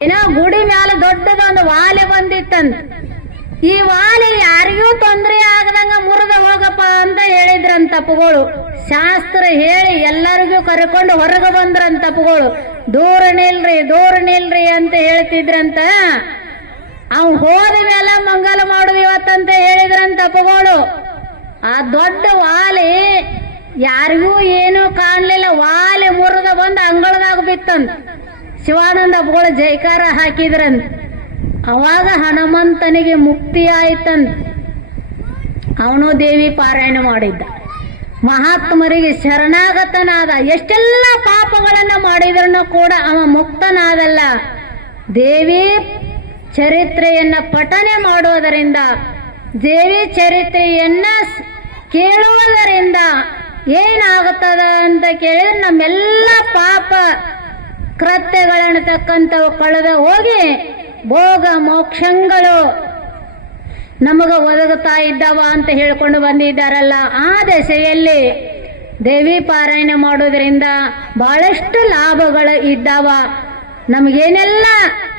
ಏನೋ ಗುಡಿ ಮ್ಯಾಲ ದೊಡ್ಡದೊಂದು ವಾಲೆ ಬಂದಿತ್ತಂತ ಈ ವಾಲೆ ಯಾರಿಗೂ ತೊಂದರೆ ಆಗದಂಗ ಮುರಿದ ಹೋಗಪ್ಪ ಅಂತ ಹೇಳಿದ್ರಂತ ತಪ್ಪುಗಳು ಶಾಸ್ತ್ರ ಹೇಳಿ ಎಲ್ಲರಿಗೂ ಕರ್ಕೊಂಡು ಹೊರಗೆ ಬಂದ್ರಂತ ತಪ್ಪುಗಳು ದೂರ ನಿಲ್ರಿ ದೂರ ನಿಲ್ರಿ ಅಂತ ಹೇಳ್ತಿದ್ರಂತ. ಅವ್ ಹೋದ ಮೇಲೆ ಮಂಗಲ ಮಾಡುದು ಇವತ್ತಂತ ಹೇಳಿದ್ರಂತ ತಪ್ಪುಗಳು ಆ ದೊಡ್ಡ ವಾಲೆ ಯಾರಿಗೂ ಏನೂ ಕಾಣ್ಲಿಲ್ಲ. ವಾಲೆ ಮುರಿದ ಬಂದು ಅಂಗಳದಾಗ ಬಿತ್ತಂತ ಶಿವಾನಂದ ಬೋಳ ಜೈಕಾರ ಹಾಕಿದ್ರಂತ. ಅವಾಗ ಹನುಮಂತನಿಗೆ ಮುಕ್ತಿ ಆಯ್ತಂತ ಅವನು ದೇವಿ ಪಾರಾಯಣ ಮಾಡಿದ್ದ. ಮಹಾತ್ಮರಿಗೆ ಶರಣಾಗತನಾದ, ಎಷ್ಟೆಲ್ಲ ಪಾಪಗಳನ್ನ ಮಾಡಿದ್ರೂ ಕೂಡ ಅವ ಮುಕ್ತನಾದಲ್ಲ ದೇವಿ ಚರಿತ್ರೆಯನ್ನ ಪಠನೆ ಮಾಡುವುದರಿಂದ, ದೇವಿ ಚರಿತ್ರೆಯನ್ನ ಕೇಳುವುದರಿಂದ ಏನಾಗುತ್ತದ ಅಂತ ಕೇಳಿದ್ರೆ ನಮ್ಮೆಲ್ಲ ಪಾಪ ಕೃತ್ಯಗಳನ್ನತಕ್ಕಂಥವು ಕಳೆದ ಹೋಗಿ ಭೋಗ ಮೋಕ್ಷಗಳು ನಮಗ ಒದಗುತ್ತಾ ಇದ್ದಾವ ಅಂತ ಹೇಳ್ಕೊಂಡು ಬಂದಿದ್ದಾರಲ್ಲ, ಆ ದೆಸೆಯಲ್ಲಿ ದೇವಿ ಪಾರಾಯಣ ಮಾಡೋದ್ರಿಂದ ಬಹಳಷ್ಟು ಲಾಭಗಳು ಇದ್ದಾವ. ನಮಗೇನೆಲ್ಲ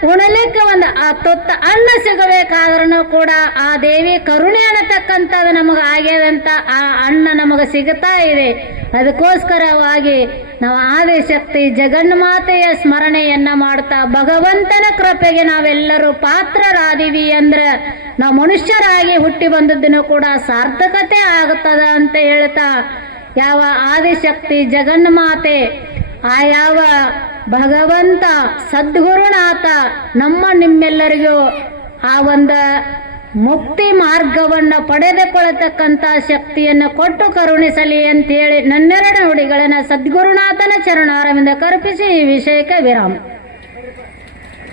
ಉಣಲಿಕ್ಕೆ ಒಂದು ಆ ತೊತ್ತ ಅನ್ನ ಸಿಗಬೇಕಾದ್ರೂ ಕೂಡ ಆ ದೇವಿ ಕರುಣೆ ಅನ್ನತಕ್ಕಂಥದ್ದು ನಮಗೆ ಆಗ್ಯದಂತ ಆ ಅನ್ನ ನಮಗೆ ಸಿಗುತ್ತಾ ಇದೆ. ಅದಕ್ಕೋಸ್ಕರವಾಗಿ ನಾವು ಆದಿಶಕ್ತಿ ಜಗನ್ಮಾತೆಯ ಸ್ಮರಣೆಯನ್ನ ಮಾಡ್ತಾ ಭಗವಂತನ ಕೃಪೆಗೆ ನಾವೆಲ್ಲರೂ ಪಾತ್ರರಾದಿವಿ ಅಂದ್ರೆ ನಾವು ಮನುಷ್ಯರಾಗಿ ಹುಟ್ಟಿ ಬಂದದ್ದನ್ನು ಕೂಡ ಸಾರ್ಥಕತೆ ಆಗುತ್ತದೆ ಅಂತ ಹೇಳ್ತಾ ಯಾವ ಆದಿಶಕ್ತಿ ಜಗನ್ಮಾತೆ ಆ ಯಾವ ಭಗವಂತ ಸದ್ಗುರುನಾಥ ನಮ್ಮ ನಿಮ್ಮೆಲ್ಲರಿಗೂ ಆ ಒಂದು ಮುಕ್ತಿ ಮಾರ್ಗವನ್ನ ಪಡೆದುಕೊಳ್ಳತಕ್ಕಂತ ಶಕ್ತಿಯನ್ನ ಕೊಟ್ಟು ಕರುಣಿಸಲಿ ಅಂತೇಳಿ ನನ್ನೆರಡು ನುಡಿಗಳನ್ನ ಸದ್ಗುರುನಾಥನ ಚರಣಾರವಿಂದ ಕರ್ಪಿಸಿ ಈ ವಿಷಯಕ್ಕೆ ವಿರಾಮ.